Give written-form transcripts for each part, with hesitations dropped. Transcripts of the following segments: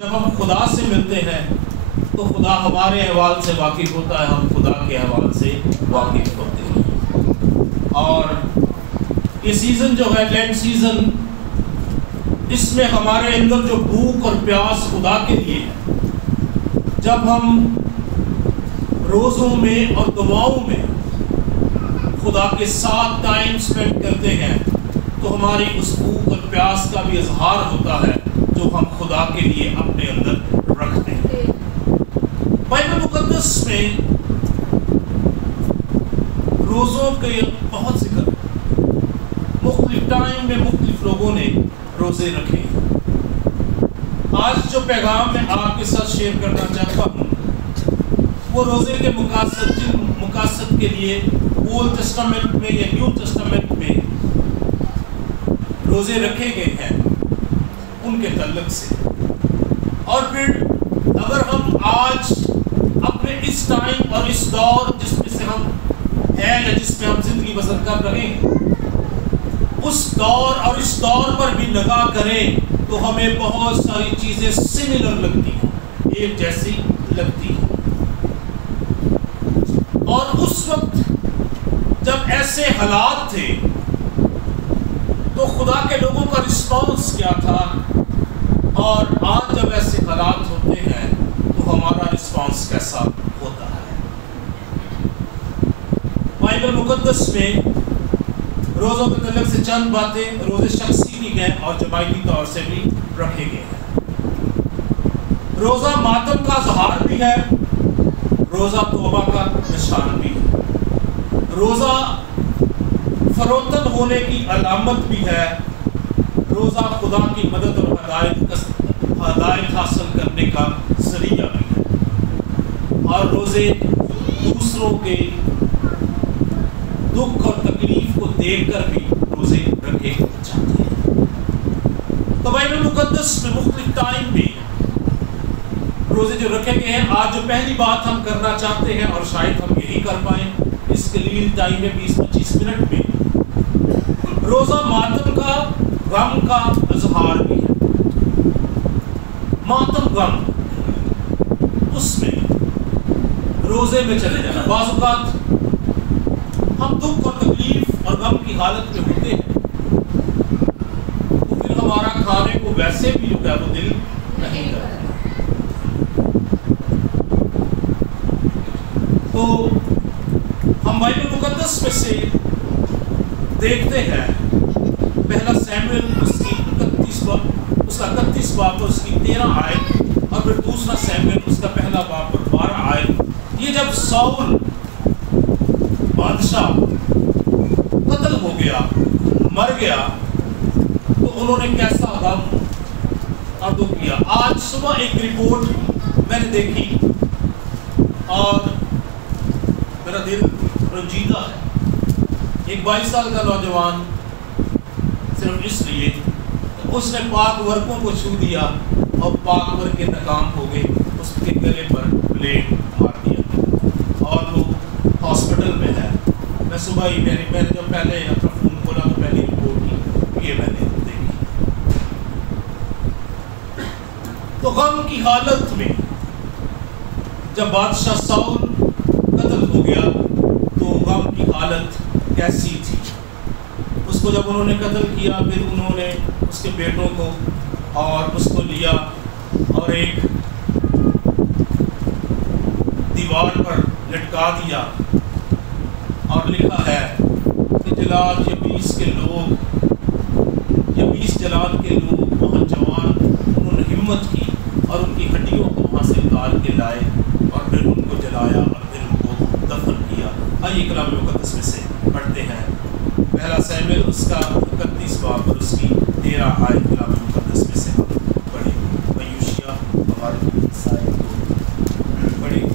جب ہم خدا سے ملتے ہیں تو خدا ہمارے احوال سے واقف ہوتا ہے، ہم خدا کے احوال سے واقف ہوتے ہیں۔ اور یہ سیزن جو ہے لینٹ سیزن، اس میں ہمارے اندر جو بھوک اور پیاس خدا کے لیے ہے، جب ہم روزوں میں اور دعاؤں میں خدا کے ساتھ ٹائم سپینڈ کرتے ہیں تو ہماری اس بھوک اور پیاس کا بھی اظہار ہوتا ہے جو ہم خدا کے لیے اپنے اندر رکھتے ہیں۔ بائبل مقدس میں روزوں کے بہت ذکر، مختلف ٹائم میں مختلف لوگوں نے روزے رکھے۔ آج جو پیغام میں آپ کے ساتھ شیئر کرنا چاہتا ہوں وہ روزے کے مقاصد کے لیے اولڈ ٹیسٹامنٹ میں یا نیو ٹیسٹامنٹ میں روزے رکھے گئے ہیں ان کے تعلق سے، اور پھر اگر ہم آج اپنے اس ٹائم اور اس دور جس میں سے ہم ہیں یا جس میں ہم زندگی بسر کر رہے ہیں، اس دور اور اس دور پر بھی نگاہ کریں تو ہمیں بہت ساری چیزیں سملر لگتی ہیں، ایک جیسی لگتی ہیں۔ اور اس وقت جب ایسے حالات تھے تو خدا کے لوگوں کا رسپانس کیا تھا، اور آج جب ایسے حالات ہوتے ہیں تو ہمارا رسپانس کیسا ہوتا ہے۔ بائبل مقدس میں روزوں کے تعلق سے چند باتیں، روزے شخصی بھی ہیں اور جماعتی طور سے بھی رکھے گئے ہیں۔ روزہ ماتم کا اظہار بھی ہے، روزہ توبہ کا نشان بھی ہے، روزہ فروتن ہونے کی علامت بھی ہے، روزہ خدا کی مدد اور ہدایت حاصل کرنے کا ذریعہ بھی ہے، اور روزے دوسروں کے دکھ اور تکلیف کو دیکھ کر بھی روزے رکھے جاتے ہیں۔ تو بائبل مقدس میں مختلف ٹائم میں روزے جو رکھے گئے ہیں، آج جو پہلی بات ہم کرنا چاہتے ہیں اور شاید ہم یہی کر پائیں اس قلیل ٹائم میں 20-25 منٹ میں، روزہ ماتم کا غم کا اظہار بھی ہے۔ ماتم غم، اس میں روزے میں چلے جانا۔ بعض اوقات ہم دکھ اور تکلیف اور غم کی حالت میں ہوتے ہیں تو پھر ہمارا کھانے کو ویسے بھی جو ہے وہ دل نہیں کرتا۔ تو ہم بائبل مقدس میں سے دیکھتے ہیں پہلا سیموئیل اس کا 31 باب اور اس کی 13 آیت، اور پھر دوسرا سیموئیل اس کا پہلا باب اور 12 آیت۔ یہ جب ساؤل بادشاہ قتل ہو گیا، مر گیا، تو انہوں نے کیسا غم اور دکھ کیا۔ آج صبح ایک رپورٹ میں نے دیکھی اور میرا دل رنجیدہ ہے۔ ایک 22 سال کا نوجوان صرف اس لیے اس نے پاک ورکوں کو چھو دیا اور پاک ورک کے ناکام ہو گئے، اس کے گلے پر بلیڈ مار دیا اور وہ ہاسپٹل میں ہے۔ میں صبح ہی میں نے جب پہلے اپنا فون کھولا تو پہلی رپورٹ یہ میں نے دیکھی۔ تو غم کی حالت میں جب بادشاہ ساؤل قتل ہو گیا تو غم کی حالت کیسی تھی۔ اس کو جب انہوں نے قتل کیا، پھر انہوں نے اس کے بیٹوں کو اور اس کو لیا اور ایک دیوار پر لٹکا دیا، اور لکھا ہے کہ جلاد یبیس کے لوگ، یبیس جلاد کے لوگ وہاں جوان، انہوں نے ہمت کی اور ان کی ہڈیوں کو وہاں سے اتار کے لائے اور پھر ان کو جلایا اور پھر ان کو دفن کیا۔ آئیے کلام مقدس میں سے پڑھتے ہیں پہلا سیموئیل اس کا 31 باب اور اس کی 13 آیت کلام مقدس میں سے ہم پڑھیں۔ یوشیا ہمارے سائے پڑھیں۔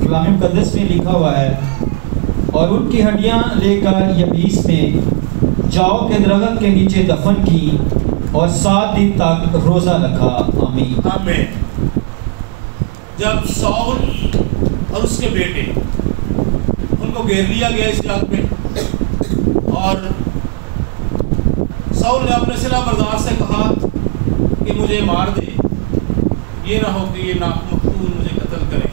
کلام مقدس میں لکھا ہوا ہے، اور ان کی ہڈیاں لے کر یبیس میں جاؤ کے درخت کے نیچے دفن کی اور 7 دن تک روزہ رکھا۔ آمین آمین۔ جب ساؤل اور اس کے بیٹے ان کو گھیر لیا گیا اس جنگ میں، اور ساؤل نے اپنے صلہ بردار سے کہا کہ مجھے مار دے، یہ نہ ہو کہ یہ مقتول مجھے قتل کرے،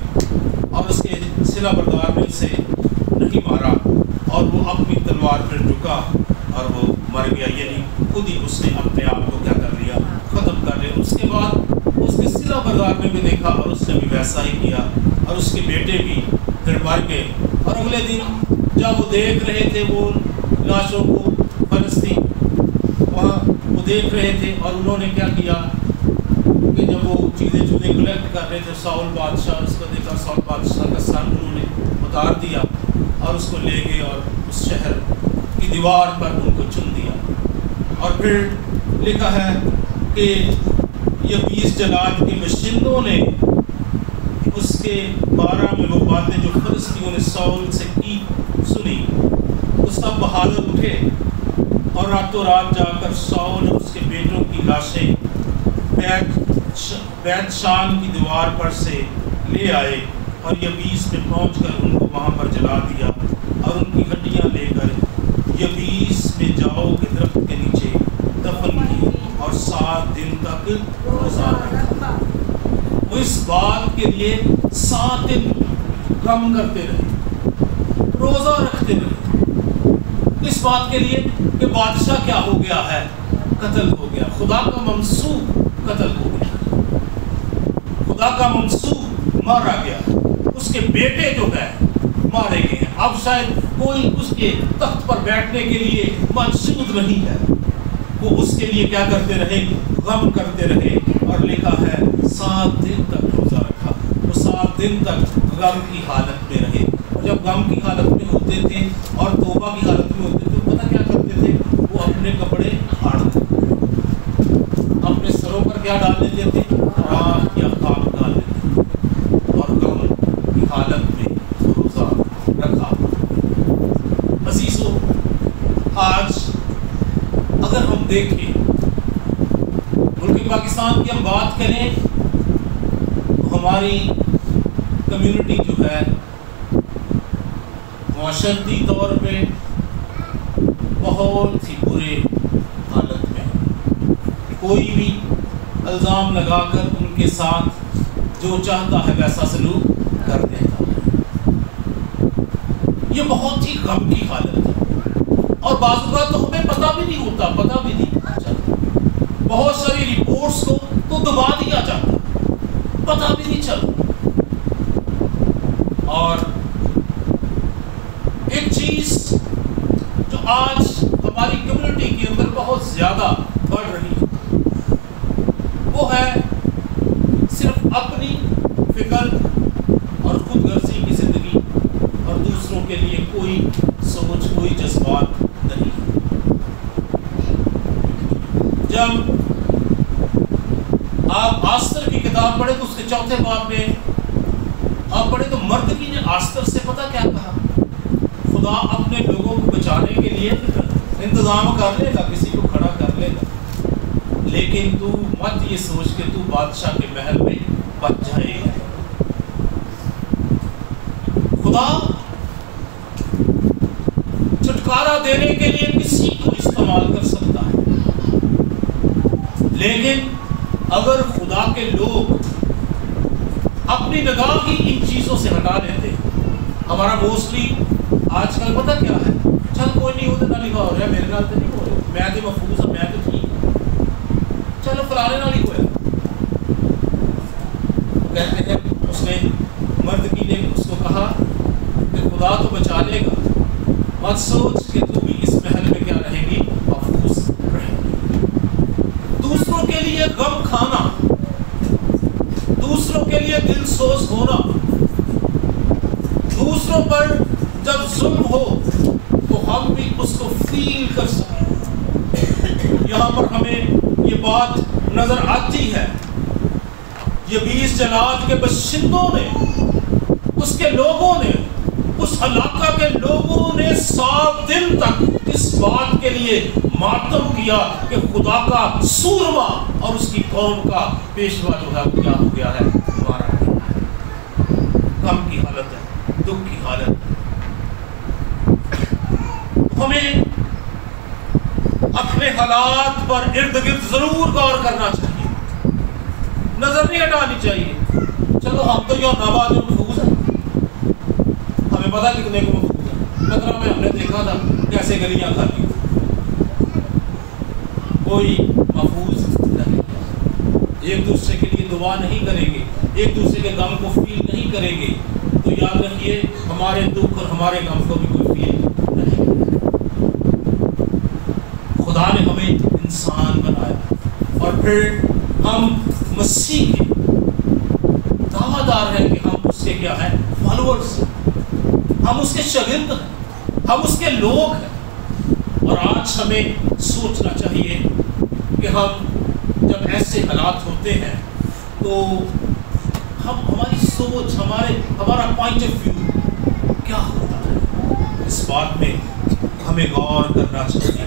اور اس کے صلہ بردار نے اسے نہیں مارا اور وہ اپنی تلوار پر جھکا اور وہ مر گیا، یعنی خود ہی اس نے اپنے آپ کو کیا کر لیا، ختم کر لیا۔ اس کے بعد اس کے صلہ بردار نے بھی دیکھا اور اس نے بھی ویسا ہی کیا، اور اس کے بیٹے بھی پھر مر گئے۔ اور اگلے دن جب وہ دیکھ رہے تھے وہ لاشوں کو، فلسطین وہاں وہ دیکھ رہے تھے، اور انہوں نے کیا کیا کہ جب وہ چیزیں کلیکٹ کر رہے تھے، ساؤل بادشاہ اس کو دیکھا، ساؤل بادشاہ کا سر انہوں نے اتار دیا اور اس کو لے گئے اور اس شہر کی دیوار پر ان کو چن دیا۔ اور پھر لکھا ہے کہ یبیس جلاد کے باشندوں نے اس کے بارے میں وہ باتیں جو فلسطینیوں نے ساؤل سے کی سنی، وہ سب بہادر اٹھے اور راتوں رات جا کر ساؤل اور اس کے بیٹوں کی لاشیں بیت شان کی دیوار پر سے لے آئے اور یبیس میں پہنچ کر ان کو وہاں پر جلا دیا، اور ان کی ہڈیاں لے کر یبیس میں جاؤ کے درخت کے نیچے دفن کی اور 7 دن تک روزہ رکھا۔ وہ اس بات کے لیے 7 دن غم کرتے رہے، روزہ رکھتے رہے، اس بات کے لیے کہ بادشاہ کیا ہو گیا ہے، قتل ہو گیا، خدا کا منصوب قتل ہو گیا، خدا کا منصوب مارا گیا، اس کے بیٹے جو ہے مارے گئے ہیں۔ اب شاید کوئی اس کے تخت پر بیٹھنے کے لیے موجود نہیں ہے، وہ اس کے لیے کیا کرتے رہے، غم کرتے رہے، اور لکھا ہے 7 دن تک روزہ رکھا۔ وہ 7 دن تک غم کی حالت میں رہے، اور جب غم کی حالت میں ہوتے تھے اور توبہ کی حالت میں ہوتے تھے، پتہ کیا کرتے تھے، وہ اپنے کپڑے پھاڑ دیتے، اپنے سروں پر کیا ڈال دیتے تھے، راکھ یا خاک ڈال دیتے تھے، اور غم کی حالت میں روزہ رکھا۔ عزیزو، آج اگر ہم دیکھیں ملک پاکستان کی ہم بات کریں تو ہماری کمیونٹی جو ہے معاشرتی طور پہ بہت ہی برے حالت میں ہے۔ کوئی بھی الزام لگا کر ان کے ساتھ جو چاہتا ہے ویسا سلوک کر دیتا ہے۔ یہ بہت ہی غم کی حالت ہے، اور بعض اوقات تو ہمیں پتہ بھی نہیں ہوتا، پتہ بھی نہیں چلتا، بہت ساری رپورٹس کو تو دبا دیا جاتا، پتہ بھی نہیں چلتا۔ اور ایک چیز جو آج ہماری کمیونٹی کے اندر بہت زیادہ بڑھ رہی ہے، وہ ہے صرف اپنی فکر اور خود غرضی کی زندگی، اور دوسروں کے لیے کوئی سوچ، کوئی جذبات نہیں۔ جب آپ آستر کی کتاب پڑھیں تو اس کے 4 باب میں آپ پڑھیں تو مردکی نے آستر سے پتہ کیا کہا، خدا اپنے لوگوں کو بچانے کے لیے انتظام کر لے گا، کسی کو کھڑا کر لے گا، لیکن تو مت یہ سوچ کہ تو بادشاہ کے محل میں بچ جائے گا۔ خدا چھٹکارا دینے کے لیے کسی کو استعمال کر سکتا ہے، لیکن اگر خدا کے لوگ اپنی نگاہ ہی ان چیزوں سے ہٹا لیتے، ہمارا موسٹلی آج کل پتہ کیا ہے، چل کوئی نہیں ہوتا، نہ لکھا ہو رہا ہے، میرے نال تو نہیں ہو رہا، میں تو محفوظ ہوں، میں تو ٹھیک، چلو فلانے نال ہی ہوا۔ کہتے ہیں اس نے مردکی نے اس کو کہا کہ خدا تو بچا لے گا، مت سوچ کہ تو بھی اس محل میں کیا رہے گی، محفوظ رہے گی۔ دوسروں کے لیے غم کھانا، دوسروں کے لیے دل سوز ہونا، دوسروں پر جب ظلم ہو تو ہم بھی اس کو فیل کر سکیں۔ یہاں پر ہمیں یہ بات نظر آتی ہے، یبیس جلاد کے باشندوں نے، اس کے لوگوں نے، اس علاقہ کے لوگوں نے 7 دن تک اس بات کے لیے ماتم کیا کہ خدا کا سورما اور اس کی قوم کا پیشوا جو ہے کیا ہو گیا ہے، مارا گیا ہے۔ غم کی حالت ہے، دکھ کی حالت ہے۔ ہمیں اپنے حالات پر ارد گرد ضرور غور کرنا چاہیے، نظر نہیں ہٹانی چاہیے. چلو ہم تو یوں ناباد محفوظ ہیں, ہمیں پتا کتنے کو محفوظ ہے. قطرہ میں ہم نے دیکھا تھا کیسے گلیاں خالی, کوئی محفوظ نہیں, ایک دوسرے کے لیے دعا نہیں کریں گے, ایک دوسرے کے غم کو فیل نہیں کریں گے, تو یاد رکھیے ہمارے دکھ اور ہمارے غم کو بھی کوئی فیل نہیں. خدا نے ہمیں انسان بنایا اور پھر ہم مسیح کے دعویٰ دار ہیں کہ ہم اس کے کیا ہیں, فالوورز ہیں, ہم اس کے شاگرد ہیں, ہم اس کے لوگ ہیں. اور آج ہمیں سوچنا چاہیے کہ ہم جب ایسے حالات ہوتے ہیں تو ہماری سوچ, ہمارا پوائنٹ آف ویو کیا ہوتا ہے, اس بات میں ہمیں غور کرنا چاہیے.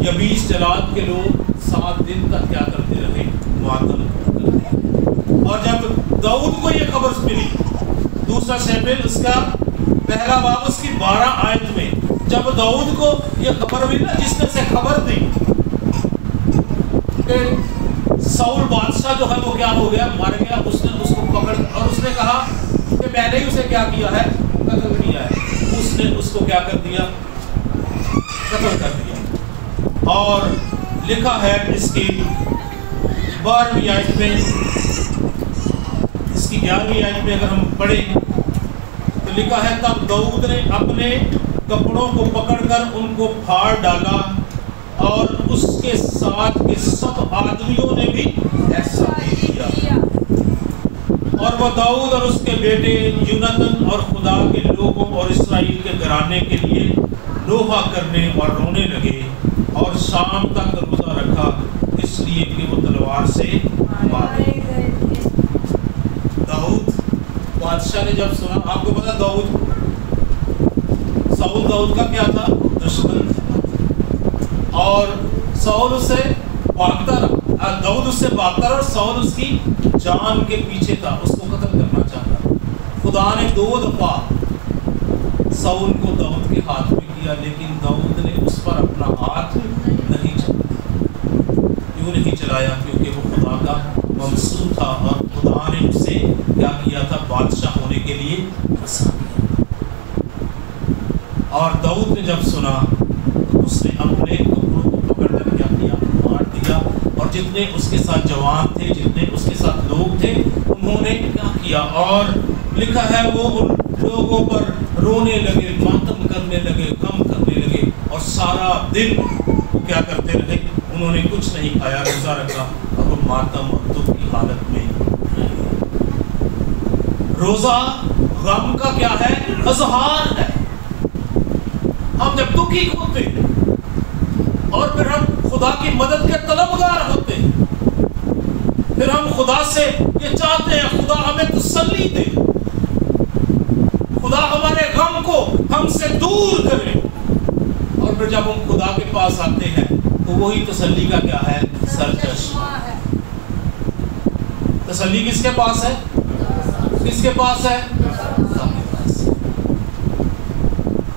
یبیس جلاد کے لوگ 7 دن تک کیا کرتے رہے, ماتم کرتے رہے. اور جب داؤد کو یہ خبر ملی, دوسرا شمویل اس کا پہلا باب اس کی 12 آیت میں, جب داؤد کو یہ خبر ملی نا, جس نے سے خبر دی کہ ساؤل بادشاہ جو ہے وہ کیا ہو گیا, مر گیا, اس نے اس کو پکڑ اور اس نے کہا کہ میں نے اسے کیا کیا ہے, قتل کیا ہے. اس نے اس کو کیا کر دیا, قتل کر دیا. اور لکھا ہے اس کی 12ویں آیت میں, اس کی 11ویں آیت میں اگر ہم پڑھیں تو لکھا ہے تب داؤد نے اپنے کپڑوں کو پکڑ کر ان کو پھاڑ ڈالا اور اس کے ساتھ کے سب آدمیوں نے بھی ایسا ہی کیا. اور وہ داؤد اور اس کے بیٹے یوناتن اور خدا کے لوگوں اور اسرائیل کے گھرانے کے لیے نوحہ کرنے اور رونے لگے اور شام تک روزہ رکھا, اس لیے کہ وہ تلوار سے مارے گئے. داؤد بادشاہ نے جب سنا, آپ کو پتا ساؤل داؤد کا کیا تھا, دشمن, اور ساؤل اس سے بھاگتا رہا, داؤد اس سے بھاگتا رہا اور ساؤل اس کی جان کے پیچھے تھا, اس کو قتل کرنا چاہتا. خدا نے 2 دفعہ ساؤل کو داؤد کے ہاتھ میں کیا, لیکن داؤد نے اس پر اپنا ہاتھ نہیں چلایا. کیوں نہیں چلایا؟ کیونکہ وہ خدا کا ممسوح تھا اور خدا نے اسے کیا کیا تھا, بادشاہ ہونے کے لیے بسا دیا. اور داؤد نے جب سنا تو اس نے اپنے کپڑوں کو پکڑ کر کیا کیا, مار دیا. اور جتنے اس کے ساتھ جوان تھے, جتنے اس کے ساتھ لوگ تھے, انہوں نے کیا کیا, اور لکھا ہے وہ ان لوگوں پر رونے لگے, ماتم کرنے لگے, غم کرنے لگے, اور سارا دن وہ کیا کرتے رہے, انہوں نے کچھ نہیں کھایا, روزہ رکھا, اور وہ ماتم اور دکھ کی حالت میں. روزہ غم کا کیا ہے, اظہار ہے. ہم جب دکھی ہوتے ہیں اور پھر ہم خدا کی مدد کے طلبگار ہوتے ہیں, پھر ہم خدا سے یہ چاہتے ہیں خدا ہمیں تسلی دے, خدا ہمارے غم کو ہم سے دور کرے. اور پھر جب ہم خدا کے پاس آتے ہیں تو وہی تسلی کا کیا ہے, سرچشمہ. تسلی کس کے پاس ہے, کس کے پاس ہے, خدا کے پاس.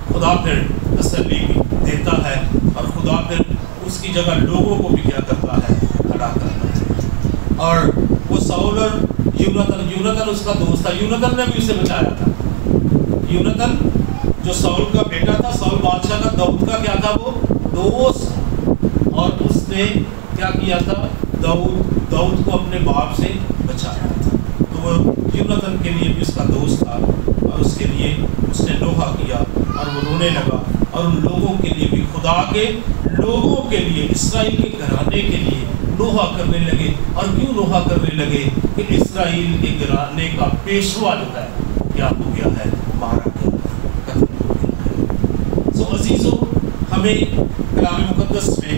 خدا پھر تسلی بھی دیتا ہے, اور خدا پھر اس کی جگہ لوگوں کو بھی کیا کرتا ہے, کھڑا کرتا ہے. اور وہ ساؤل اور یوناتن اس کا دوست تھا, یوناتن نے بھی اسے بچایا تھا. یوناتن جو ساؤل کا بیٹا تھا, ساؤل بادشاہ کا, داؤد کا کیا تھا, وہ دوست, اور اس نے کیا کیا تھا, داؤد کو اپنے باپ سے بچایا تھا. تو وہ یوناتن کے لیے بھی اس کا دوست تھا, اور اس کے لیے اس نے نوحہ کیا, اور وہ رونے لگا, اور ان لوگوں کے لیے بھی, خدا کے لوگوں کے لیے, اسرائیل کے گھرانے کے لیے نوحہ کرنے لگے. اور کیوں نوحہ کرنے لگے, کہ اسرائیل کے گھرانے کا پیشوا جو ہے کیا ہو گیا ہے, مارا گیا ہے, قتل ہو گیا ہے. سو عزیزو, ہمیں کلام مقدس میں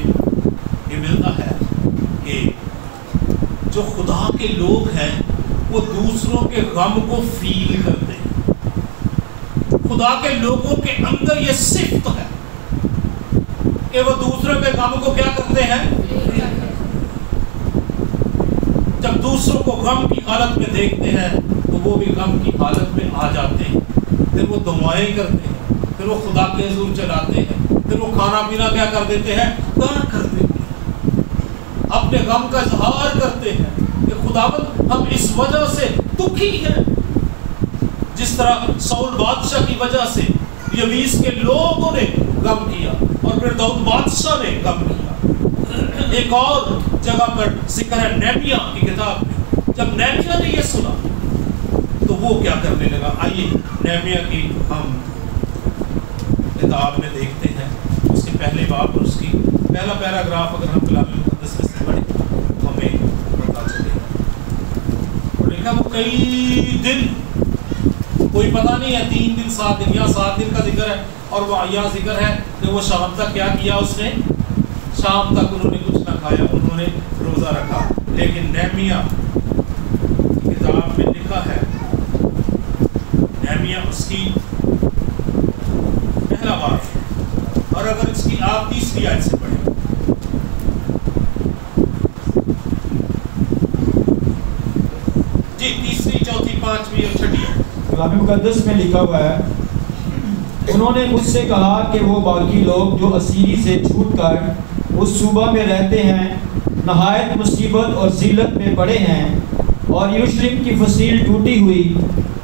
یہ ملتا ہے کہ جو خدا کے لوگ ہیں وہ دوسروں کے غم کو فیل کرتے ہیں. خدا کے لوگوں کے اندر یہ صفت ہے کہ وہ دوسروں کے غم کو کیا کرتے ہیں, جب دوسروں کو غم کی حالت میں دیکھتے ہیں تو وہ بھی غم کی حالت میں آ جاتے ہیں. پھر وہ دعائیں کرتے ہیں, پھر وہ خدا کے حضور چلاتے ہیں, پھر وہ کھانا پینا کیا کر دیتے ہیں, دان کر دیتے ہیں. اپنے غم کا اظہار کرتے ہیں کہ خداوند ہم اس وجہ سے دکھی ہیں، جس طرح ساؤل بادشاہ کی وجہ سے یبیس کے لوگوں نے غم کیا اور پھر داؤد بادشاہ نے غم کیا۔ ایک اور جگہ پر ذکر ہے نہمیہ کی کتاب میں، جب نہمیہ نے یہ سنا تو وہ کیا کرنے لگا۔ آئیے نہمیہ کی ہم کتاب میں دیکھتے ہیں، اس کے پہلے باب اور اس کی پہلا پیراگراف اگر ہم کلام مقدس میں سے پڑھیں تو ہمیں پتہ چلے گا۔ اور لکھا وہ کئی دن، کوئی پتہ نہیں ہے 3 دن 7 دن یا 7 دن کا ذکر ہے، اور وہ یہاں ذکر ہے کہ وہ شام تک کیا کیا، اس نے شام تک انہوں نے کچھ نہ کھایا، انہوں نے روزہ رکھا۔ لیکن نہمیہ کتاب میں لکھا ہے، نہمیہ اس کی پہلا باب، اور اگر اس کی آپ 3 آیت سے پڑھیں، جی 3، 4، 5 اور 6۔ کلام مقدس میں لکھا ہوا ہے، انہوں نے مجھ سے کہا کہ وہ باقی لوگ جو اسیری سے چھوٹ کر اس صوبہ میں رہتے ہیں نہایت مصیبت اور ذلت میں پڑے ہیں، اور یروشلم کی فصیل ٹوٹی ہوئی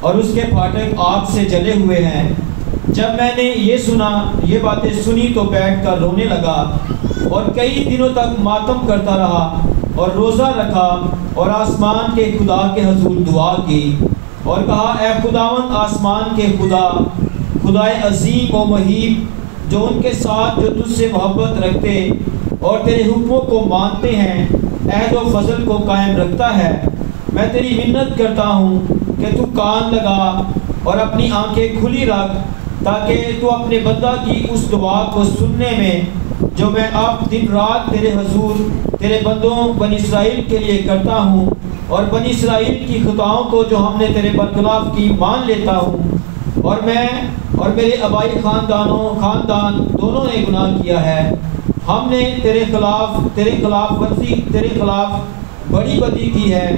اور اس کے پھاٹک آگ سے جلے ہوئے ہیں۔ جب میں نے یہ باتیں سنی تو بیٹھ کر رونے لگا اور کئی دنوں تک ماتم کرتا رہا اور روزہ رکھا اور آسمان کے خدا کے حضور دعا کی اور کہا، اے خداوند آسمان کے خدائے عظیم و مہیب، جو ان کے ساتھ جو تجھ سے محبت رکھتے اور تیرے حکموں کو مانتے ہیں عہد و فضل کو قائم رکھتا ہے، میں تیری منت کرتا ہوں کہ تو کان لگا اور اپنی آنکھیں کھلی رکھ، تاکہ تو اپنے بندہ کی اس دعا کو سننے میں جو میں اب دن رات تیرے حضور تیرے بندوں بنی اسرائیل کے لیے کرتا ہوں، اور بنی اسرائیل کی خطاؤں کو جو ہم نے تیرے برخلاف کی مان لیتا ہوں، اور میں اور میرے آبائی خاندان دونوں نے گناہ کیا ہے۔ ہم نے تیرے خلاف بڑی بدی کی ہے،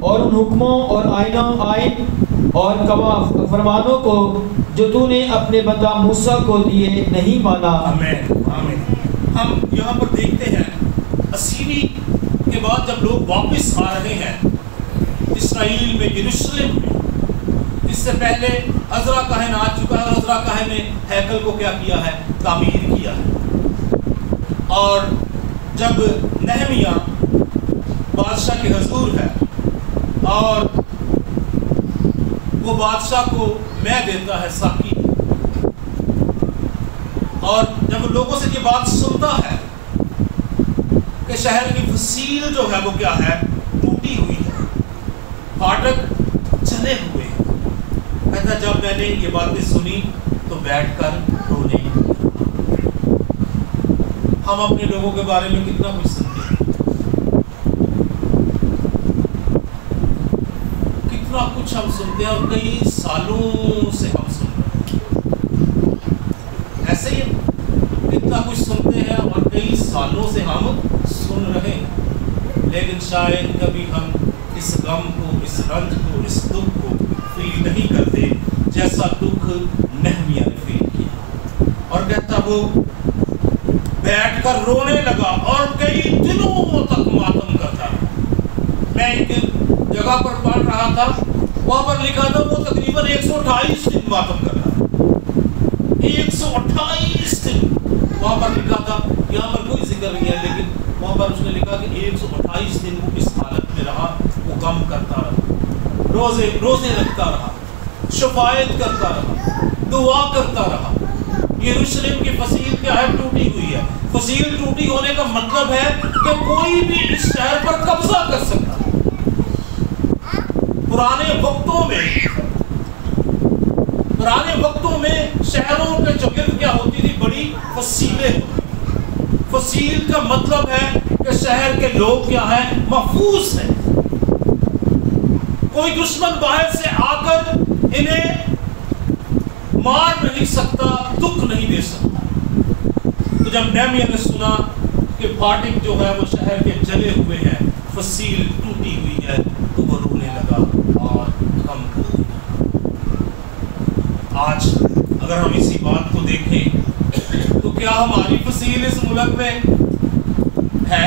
اور ان حکموں اور آئین اور فرمانوں کو جو تو نے اپنے بندہ موسیٰ کو دیے نہیں مانا۔ آمین آمین۔ ہم یہاں پر دیکھتے ہیں اسیری کے بعد جب لوگ واپس آ رہے ہیں اسرائیل میں، یروشلم میں، اس سے پہلے عزرا کاہن آ چکا ہے، عزرا کاہن نے ہیکل کو کیا کیا ہے، تعمیر کیا ہے، اور جب نہمیہ بادشاہ کے حضور ہے اور وہ بادشاہ کو میں دیتا ہے ساقی، اور جب لوگوں سے یہ بات سنتا ہے کہ شہر کی فصیل جو ہے وہ کیا ہے، ٹوٹی ہوئی ہے، پھاٹک جلے ہوئے ہیں، کہتا ہے جب میں نے یہ باتیں سنی تو بیٹھ کر رونے لگا۔ ہم اپنے لوگوں کے بارے میں کتنا کچھ سنتے ہیں، کتنا کچھ ہم سنتے ہیں، اور کئی سالوں سے ہم سن رہے ہیں، ایسے ہی کتنا کچھ سنتے ہیں اور کئی سالوں سے ہم سن رہے ہیں، لیکن شاید کبھی ہم اس غم کو، اس رنج کو، اس دکھ کو فیل نہیں کرتے جیسا دکھ نہمیہ نے فیل کیا۔ اور کہتا وہ بیٹھ کر رونے لگا اور کئی دنوں تک ماتم کرتا رہا۔ میں ایک جگہ پر پڑھ رہا تھا، وہاں پر لکھا تھا وہ تقریباً 128 دن ماتم کر رہا تھا، 128 دن وہاں پر لکھا تھا، یہاں پر کوئی ذکر نہیں ہے، لیکن وہاں پر اس نے لکھا کہ 128 دن وہ اس حالت میں رہا، وہ غم کرتا رہا، روزے رکھتا رہا، شفاعت کرتا رہا، دعا کرتا رہا۔ یروشلم کی فصیل کیا ہے، ٹوٹی ہوئی ہے۔ فصیل ٹوٹی ہونے کا مطلب ہے کہ کوئی بھی اس شہر پر قبضہ کر سکتا ہے۔ پرانے وقتوں میں شہروں کے چوگرد کیا ہوتی تھی، بڑی فصیلیں ہوتی۔ فصیل کا مطلب ہے کہ شہر کے لوگ کیا ہیں، محفوظ ہیں، کوئی دشمن باہر سے آ کر انہیں مار نہیں سکتا، دکھ نہیں دے سکتا۔ تو جب نہمیہ نے سنا کہ پھاٹک جو ہے وہ شہر کے جلے ہوئے ہیں، فصیل ٹوٹی ہوئی ہے، تو وہ رونے لگا اور غم کرنے لگا۔ آج اگر ہم اسی بات کو دیکھیں تو کیا ہماری فصیل اس ملک میں ہے؟